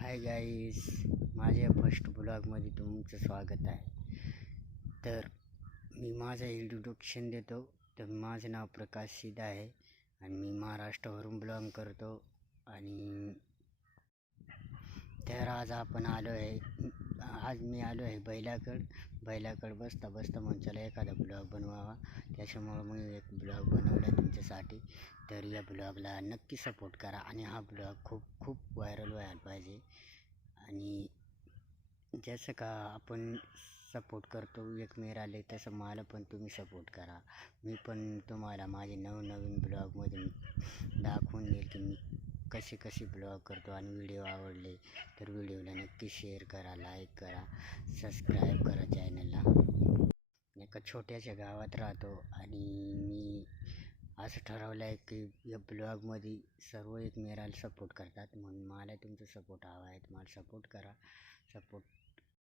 Hi guys, माझ्या first ब्लॉगमध्ये तुमचं स्वागत आहे. तर मी माझं इंट्रोडक्शन देतो. तर माझं नाव प्रकाश सीधा आहे आणि मी महाराष्ट्रावरून बिलॉंग करतो. आणि तर आज मी आलो आहे बैलाकडं बसता बसता चला एखादा ब्लॉग बनवावा. त्याच्यामुळं मी एक ब्लॉग बनवला आहे तुमच्यासाठी. तर या ब्लॉगला नक्की सपोर्ट करा आणि हा ब्लॉग खूप खूप व्हायरल व्हायला पाहिजे. आणि जसं का आपण सपोर्ट करतो एकमेकाला, तसं मला पण तुम्ही सपोर्ट करा. मी पण तुम्हाला माझे नवनवीन ब्लॉगमध्ये दाखवून देईल की मी कसे ब्लॉग करतो. आणि व्हिडिओ आवडले तर व्हिडिओला नक्की शेअर करा, लाईक करा, सबस्क्राईब करा चॅनलला. एका छोट्याशा गावात राहतो आणि मी असं ठरवलं आहे की या ब्लॉगमध्ये सर्व एकमेकाला सपोर्ट करतात, म्हणून मला तुमचा सपोर्ट हवा आहे. मला सपोर्ट करा. सपोर्ट